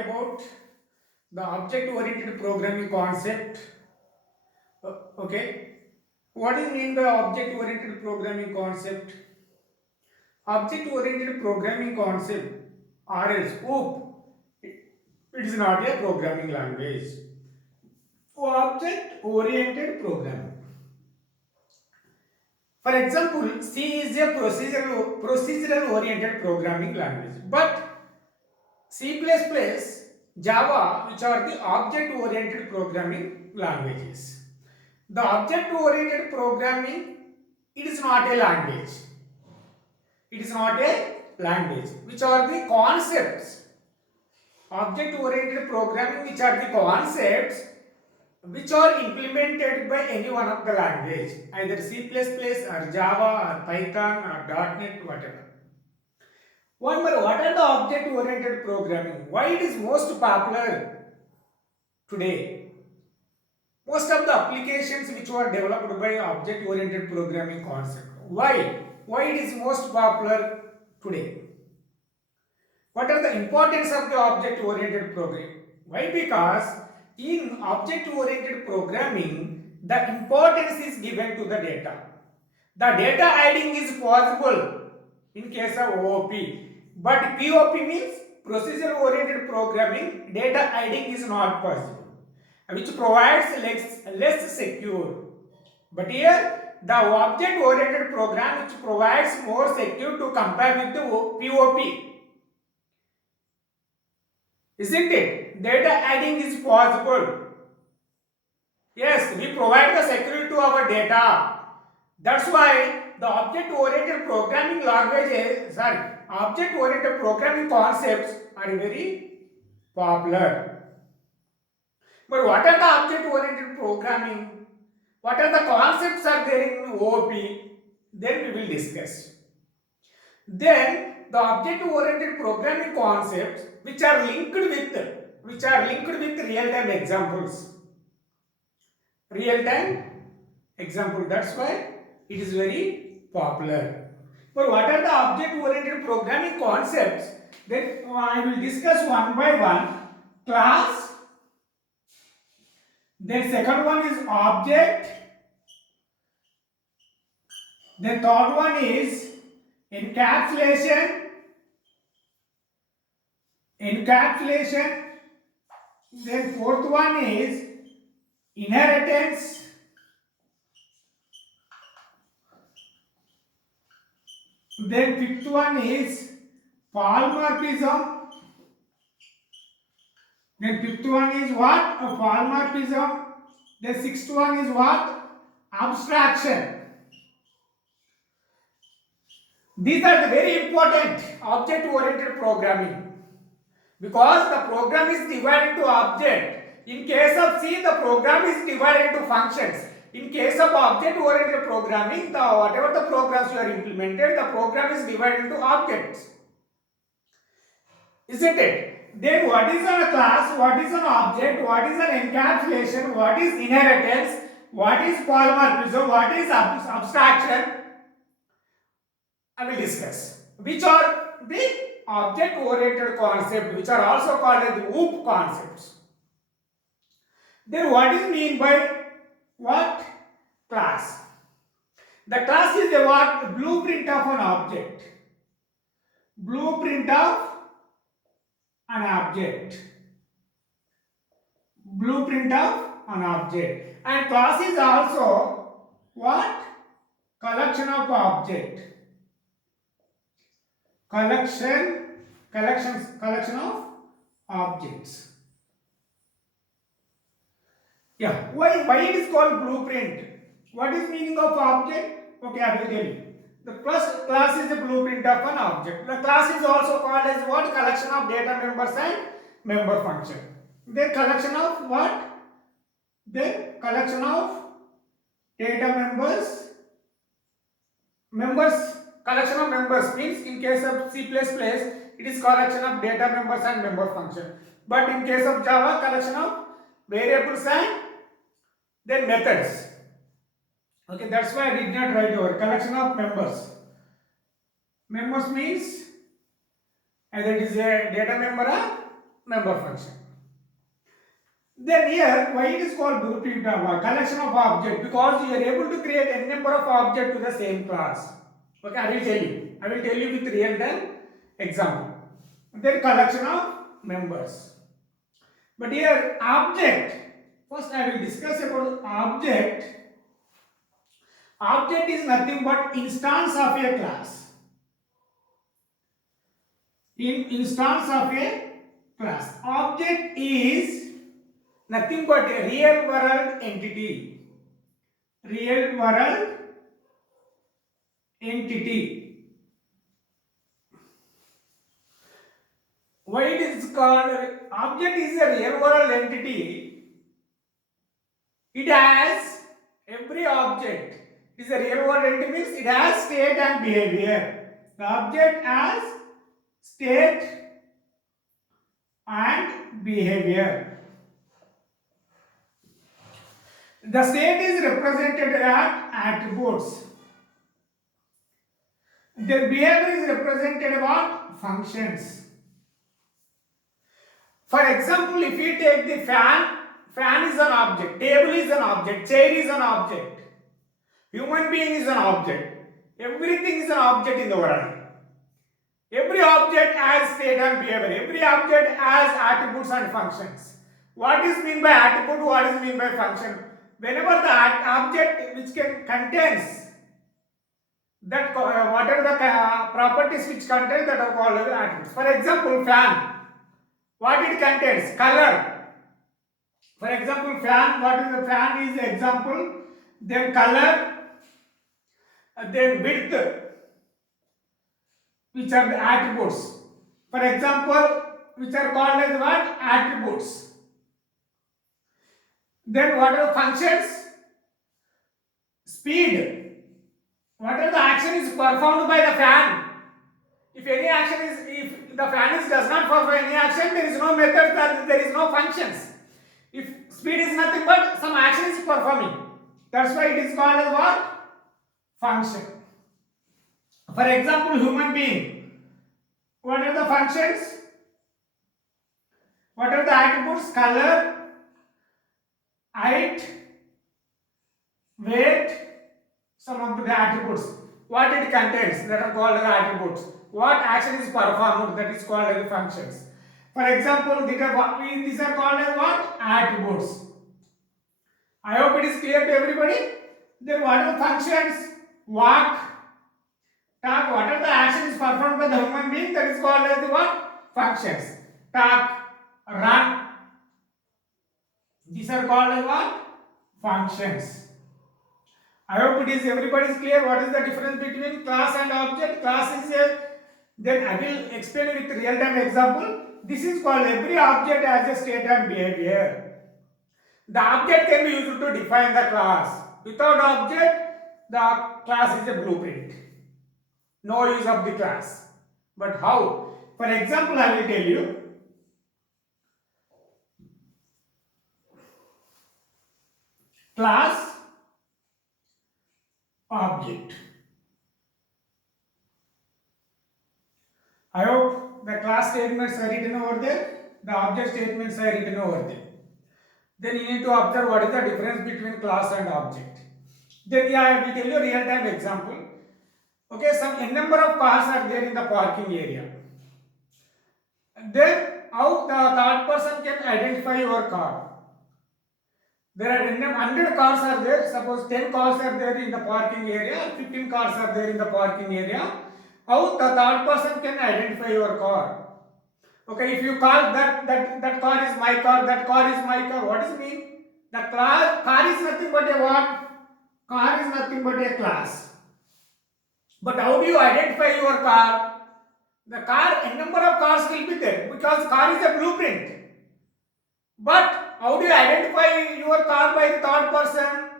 about the object-oriented programming concept. Okay, what do you mean by object-oriented programming concept? Object-oriented programming concept, or else OOP, it is not a programming language. Object-oriented programming. For example, C is a procedural oriented programming language, but C++, Java, which are the object-oriented programming languages. The object-oriented programming, it is not a language. It is not a language. Which are the concepts? Object-oriented programming, which are the concepts which are implemented by any one of the language, either C++ or Java or Python or .NET, whatever. One more, what are the object-oriented programming? Why it is most popular today? Most of the applications which were developed by object-oriented programming concept. Why? Why it is most popular today? What are the importance of the object-oriented programming? Why? Because in object-oriented programming, the importance is given to the data. The data hiding is possible in case of OOP, but POP means procedure-oriented programming, data hiding is not possible, which provides less secure. But here, the object-oriented program which provides more secure to compare with the POP. Isn't it? Data hiding is possible. Yes, we provide the security to our data. That's why the object-oriented programming languages, object-oriented programming concepts are very popular. But what are the object-oriented programming? What are the concepts are there in OOP? Then we will discuss. Then the object-oriented programming concepts which are linked with real-time examples. Real-time example. That's why it is very popular. But what are the object-oriented programming concepts? Then I will discuss one by one. Class. Then second one is object. Then third one is encapsulation. Then fourth one is inheritance. Then fifth one is polymorphism. Then fifth one is what? Polymorphism. Then sixth one is what? Abstraction. These are the very important object-oriented programming, because the program is divided into object. In case of C, the program is divided into functions. In case of object-oriented programming, whatever the programs you are implemented, the program is divided into objects. Isn't it? Then what is a class? What is an object? What is an encapsulation? What is inheritance? What is polymorphism? What is abstraction? I will discuss. Which are the object-oriented concepts, which are also called as the OOP concepts. Then what is mean by what? Class. The class is a what? Blueprint of an object. Blueprint of an object. Blueprint of an object. And class is also what? Collection of object. Collection of objects. Yeah. Why it is called blueprint? What is meaning of object? Okay, I will tell you. The first class is the blueprint of an object. The class is also called as what? Collection of data members and member function. Then collection of what? Then collection of data members. Collection of members means in case of C++, it is collection of data members and member function. But in case of Java, collection of variables and then methods. Okay, that's why I did not write over collection of members. Members means either it is a data member or member function. Then here, why it is called grouping collection of objects? Because you are able to create n number of objects to the same class. Okay, I will tell you. I will tell you with real time example. Then collection of members. But here object. First, I will discuss about object. Object is nothing but instance of a class. Instance of a class. Object is nothing but a real world entity. Real world entity. Why it is called object is a real world entity? It has every object. It is a real world entity means it has state and behavior. The object has state and behavior. The state is represented as attributes. The behavior is represented as functions. For example, if you take the fan is an object, table is an object, chair is an object, human being is an object, everything is an object in the world. Every object has state and behavior, every object has attributes and functions. What is mean by attribute, what is mean by function? Whenever the object which contains that what are the properties which contain that are called as attributes. For example, fan. What it contains? Color. For example, fan. What is the fan is example. Then color. Then width. Which are the attributes. For example, which are called as what? Attributes. Then what are the functions? Speed. What are the action is performed by the fan? If any action is, if the fan does not perform any action, there is no method, there is no functions. If speed is nothing but some action is performing, that's why it is called as what? Function. For example, human being. What are the functions? What are the attributes? Color, height, weight, some of the attributes. What it contains, that are called as attributes. What action is performed, that is called as functions. For example, these are called as what? Attributes. I hope it is clear to everybody. Then what are the functions? Walk, talk. What are the actions performed by the human being, that is called as the what? Functions. Talk, run. These are called as what? Functions. I hope it is everybody is clear what is the difference between class and object. Class is a, then I will explain it with real time example. This is called every object has a state and behavior. The object can be used to define the class. Without object, the class is a blueprint. No use of the class. But how? For example, I will tell you. Class, object. I hope the class statements are written over there, the object statements are written over there. Then you need to observe what is the difference between class and object. Then I will tell you a real time example. Okay, some n number of cars are there in the parking area. Then how the third person can identify your car? There are 100 cars are there. Suppose 10 cars are there in the parking area, 15 cars are there in the parking area. How the third person can identify your car? Okay, if you call that car is my car, that car is my car, what does it mean? The car is nothing but a what? Car is nothing but a class. But how do you identify your car? The car, a number of cars will be there because car is a blueprint. But how do you identify your car by the third person?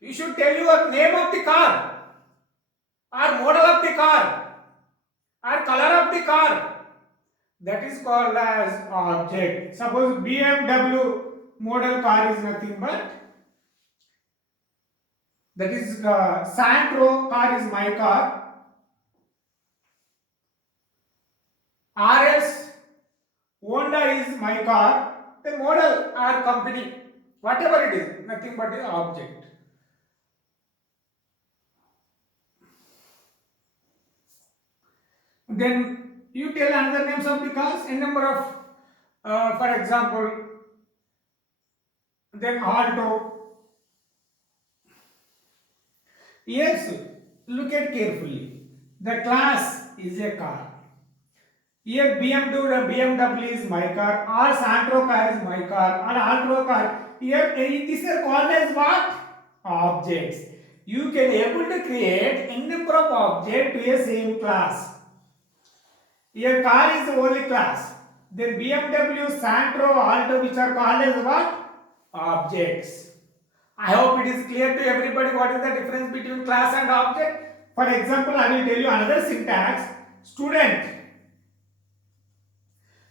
You should tell your name of the car, or model of the car, or color of the car. That is called as object. Suppose BMW model car is nothing but, that is Santro car is my car. RS Honda is my car, then model or company, whatever it is, nothing but an object. Then you tell another names of the cars, a number of, for example, then Alto. Yes, look at carefully. The class is a car. Here BMW is my car, or Santro car is my car, or Alto car. Here these are called as what? Objects. You can able to create n number of objects to a same class. Here car is the only class. Then BMW, Santro, Alto, which are called as what? Objects. I hope it is clear to everybody what is the difference between class and object. For example, I will tell you another syntax. Student.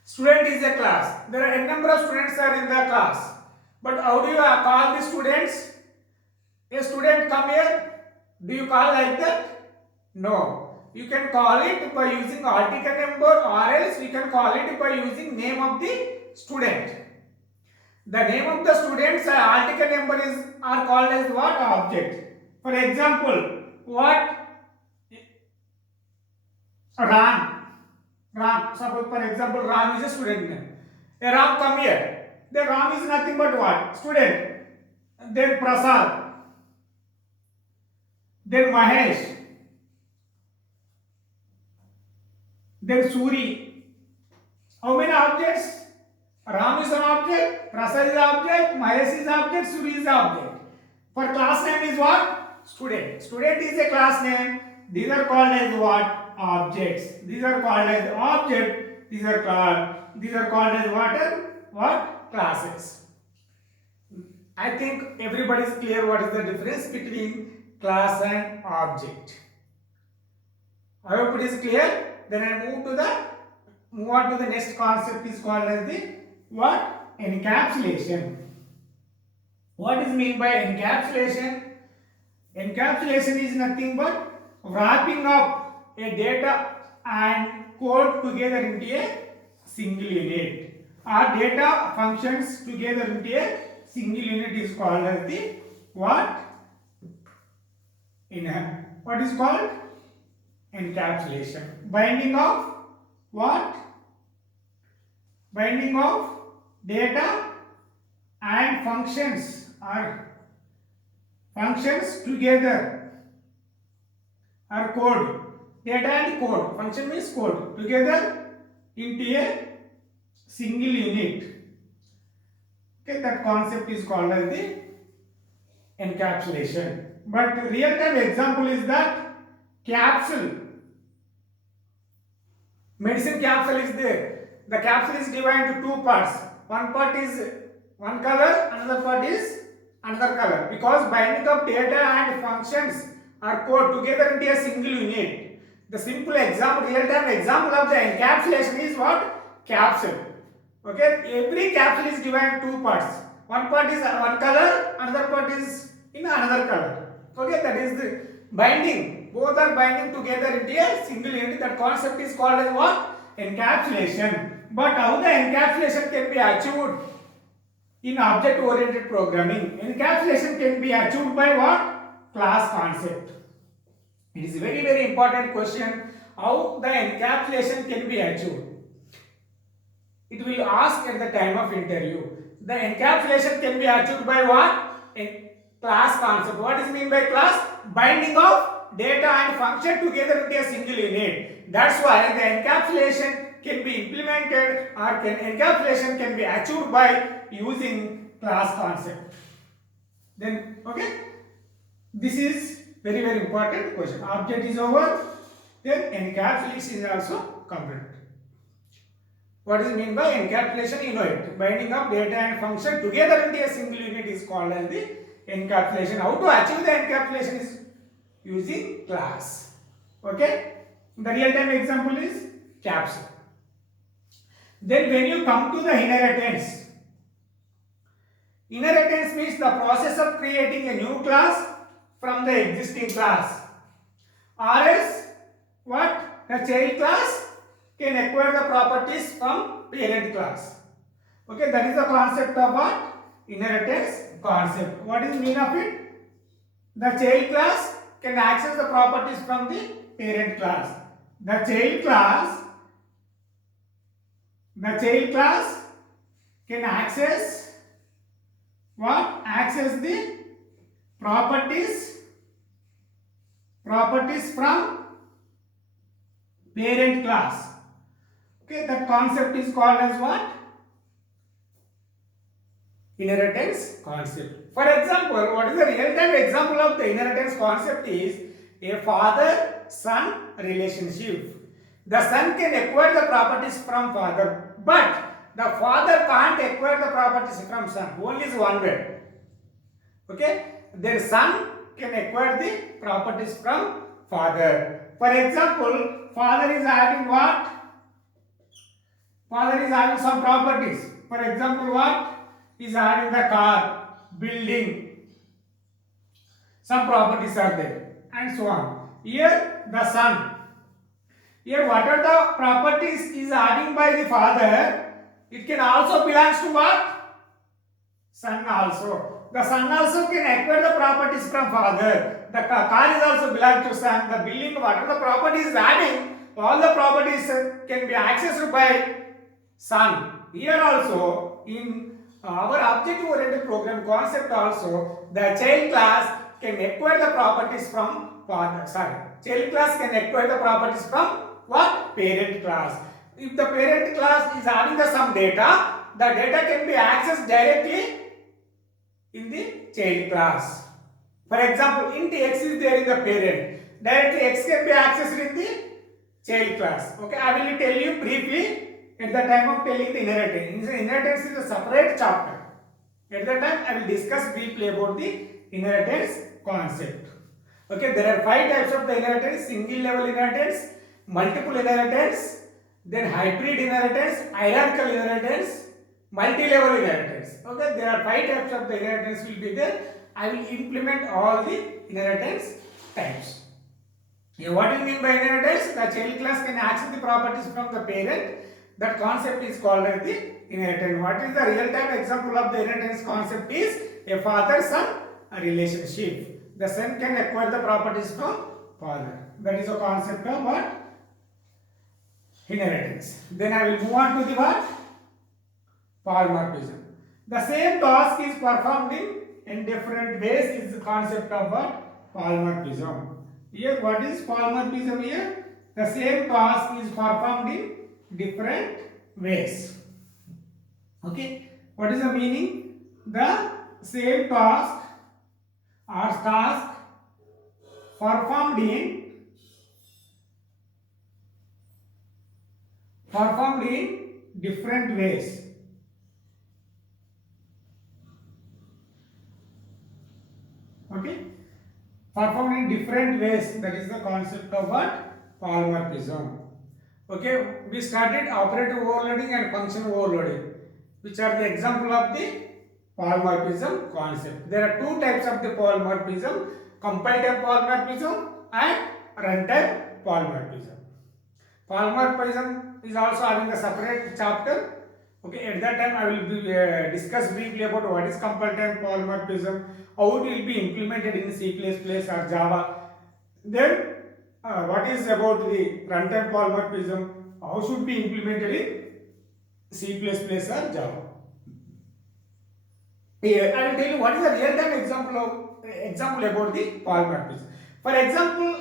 Student is a class. There are a number of students are in the class. But how do you call the students? A student come here. Do you call like that? No. You can call it by using article number, or else you can call it by using name of the student. The name of the students article number are called as what? Object. For example, what? Ram. Ram. Suppose for example, Ram is a student name. A Ram come here. The Ram is nothing but what? Student. Then Prasad. Then Mahesh. Then Suri. How many objects? Ram is an object, Prasad is an object, Mahesh is an object, Suri is an object. For class name is what? Student. Student is a class name. These are called as what? Objects. These are called as object. These are called as what? Classes. I think everybody is clear what is the difference between class and object. I hope it is clear. Then I move on to the next concept is called as the what? Encapsulation. What is mean by encapsulation? Encapsulation is nothing but wrapping up a data and code together into a single unit. Our data functions together into a single unit is called as the what? What is called? Encapsulation. Binding of what? Binding of data and functions or functions together or code. Data and code. Function means code. Together into a single unit. Okay, that concept is called as the encapsulation. But real time example is that capsule. Medicine capsule is there. The capsule is divided into two parts. One part is one color, another part is another color. Because binding of data and functions are code together into a single unit. The simple example, real-time example of the encapsulation is what? Capsule. Okay, every capsule is divided into two parts. One part is one color, another part is in another color. Okay, that is the binding. Both are binding together into a single unit. That concept is called as what? Encapsulation. But how the encapsulation can be achieved in object-oriented programming? Encapsulation can be achieved by what? Class concept. It is a very, very important question. How the encapsulation can be achieved? It will ask at the time of interview. The encapsulation can be achieved by what? A class concept. What is mean by class? Binding of data and function together into a single unit. That's why the encapsulation can be implemented or encapsulation can be achieved by using class concept. Then, okay, this is very, very important question. Object is over, then encapsulation is also completed. What is mean by encapsulation? You know it. Binding of data and function together into a single unit is called as the encapsulation. How to achieve the encapsulation is using class. Okay. The real-time example is capsule. Then when you come to the inheritance, inheritance means the process of creating a new class from the existing class. Or else what? The child class can acquire the properties from parent class. Okay, that is the concept of what? Inheritance concept. What is the meaning of it? The child class can access the properties from the parent class. The child class can access what? Access the properties from parent class. Okay, that concept is called as what? Inheritance concept. For example, what is the real-time example of the inheritance concept is a father-son relationship. The son can acquire the properties from father, but the father can't acquire the properties from son. Only is one way. Okay? Then son can acquire the properties from father. For example, father is having what? Father is having some properties. For example, what? Is having the car, building, some properties are there, and so on. Here the son. Here what are the properties is having by the father? It can also belongs to what? Son also. The son also can acquire the properties from father. The car is also belong to son. The building, what are the properties having? All the properties can be accessed by son. Here also in our object oriented program concept also, the child class can acquire the properties from father. Child class can acquire the properties from what? Parent class. If the parent class is having the some data, the data can be accessed directly in the child class. For example, int x is there in the parent. Directly x can be accessed in the child class. Okay, I will tell you briefly at the time of telling the inheritance. Inheritance is a separate chapter. At that time, I will discuss briefly about the inheritance concept. Okay, there are 5 types of the inheritance: single level inheritance, multiple inheritance, then hybrid inheritance, hierarchical inheritance, multi-level inheritance. Okay, there are 5 types of the inheritance will be there. I will implement all the inheritance types. Here, what do you mean by inheritance? The child class can access the properties from the parent. That concept is called as the inheritance. What is the real-time example of the inheritance concept is a father-son relationship. The son can acquire the properties from father. That is a concept of what? Inheritance. Then I will move on to the what? Polymorphism. The same task is performed in different ways is the concept of what? Polymorphism. Here, what is polymorphism here? The same task is performed in different ways. Okay, what is the meaning? The same task or task performed in different ways. Okay, performed in different ways. That is the concept of what? Polymorphism. Okay, we started operator overloading and function overloading, which are the example of the polymorphism concept. There are 2 types of the polymorphism: compile type polymorphism and runtime polymorphism. Polymorphism is also having a separate chapter. Okay, at that time I will be, discuss briefly about what is compile type polymorphism, how it will be implemented in C++ or Java. Then what is about the runtime polymorphism, how should be implemented in C++ or Java. Here I will tell you what is the real-time example about the polymorphism. For example,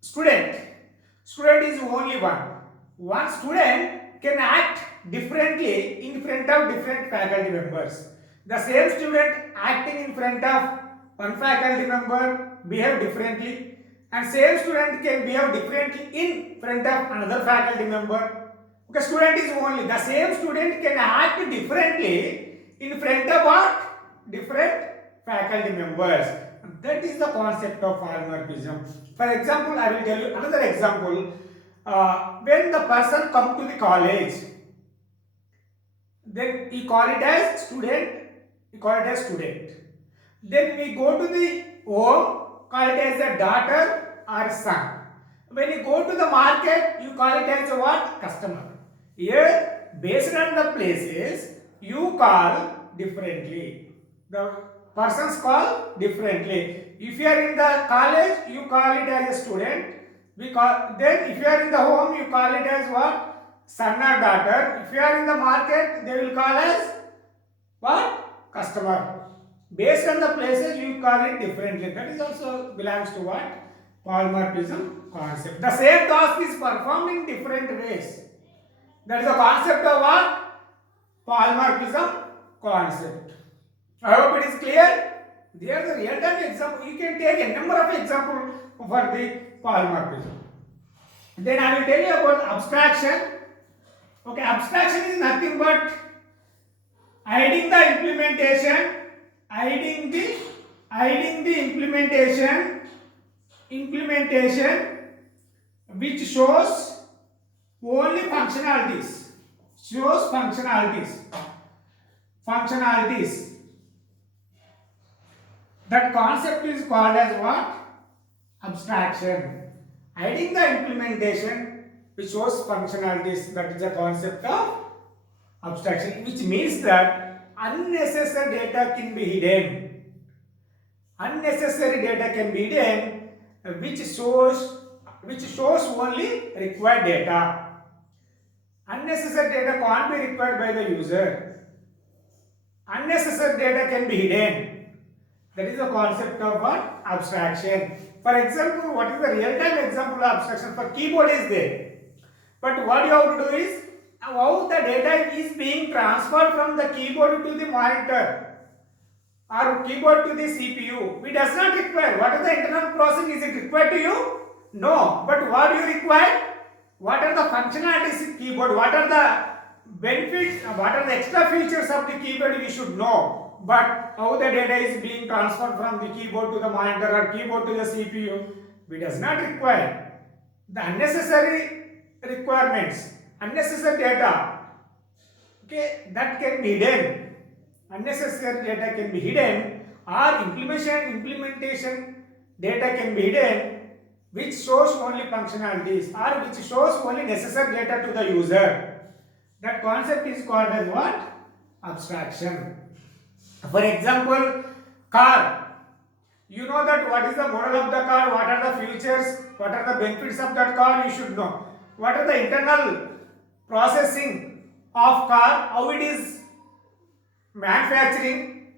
student is only one student can act differently in front of different faculty members. The same student acting in front of one faculty member behave differently, and same student can behave differently in front of another faculty member. Okay, student is only the same student can act differently in front of what? Different faculty members. That is the concept of polymorphism. For example, I will tell you another example. When the person come to the college, then we call it as student. Then we go to the home, call it as a daughter or son. When you go to the market, you call it as a what? Customer. Here based on the places you call differently. The persons call differently. If you are in the college, you call it as a student. Then if you are in the home, you call it as what? Son or daughter. If you are in the market, they will call as what? Customer. Based on the places, you call it differently. That is also belongs to what? Polymorphism concept. The same task is performed in different ways. That is the concept of what? Polymorphism concept. I hope it is clear. There is a real-time example. You can take a number of examples for the polymorphism. Then I will tell you about abstraction. Okay, abstraction is nothing but hiding the implementation, implementation which shows only functionalities. That concept is called as what? Abstraction. Hiding the implementation which shows functionalities, that is the concept of abstraction, which means that unnecessary data can be hidden. Which shows only required data. Unnecessary data can't be required by the user. Unnecessary data can be hidden. That is the concept of what? Abstraction. For example, what is the real-time example of abstraction? For keyboard is there. But what you have to do is, how the data is being transferred from the keyboard to the monitor or keyboard to the CPU. We does not require. What is the internal processing? Is it required to you? No. But what do you require? What are the functionalities in keyboard? What are the benefits? What are the extra features of the keyboard? We should know. But how the data is being transferred from the keyboard to the monitor or keyboard to the CPU, we does not require. The unnecessary requirements, unnecessary data, okay, that can be hidden. Unnecessary data can be hidden, or implementation data can be hidden, which shows only functionalities or which shows only necessary data to the user. That concept is called as what? Abstraction. For example, car. You know that what is the model of the car, what are the features, what are the benefits of that car, you should know. What are the internal processing of car, how it is manufacturing,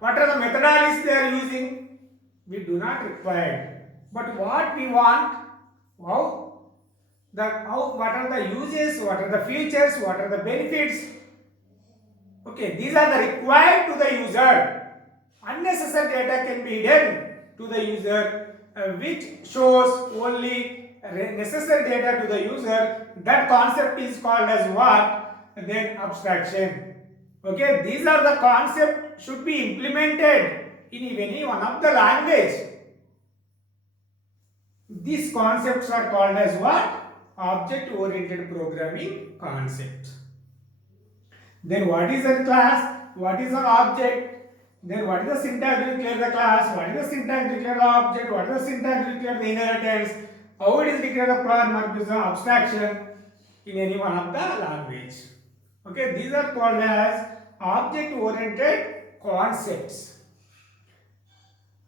what are the methodologies they are using, we do not require. But what we want, what are the uses, what are the features, what are the benefits. Okay, these are the required to the user. Unnecessary data can be hidden to the user, which shows only necessary data to the user. That concept is called as what? Then abstraction. Okay, these are the concepts should be implemented in any one of the language. These concepts are called as what? Object-oriented programming concept. Then what is a class? What is an object? Then what is the syntax to declare the class? What is the syntax to declare the object? What is the syntax to declare the inheritance? How it is declared the polymorphism abstraction in any one of the language. Okay, these are called as object-oriented concepts.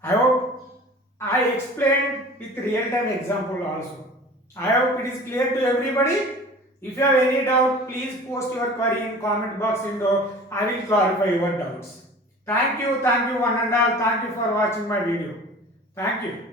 I hope I explained with real-time example also. I hope it is clear to everybody. If you have any doubt, please post your query in comment box window. I will clarify your doubts. Thank you one and all. Thank you for watching my video. Thank you.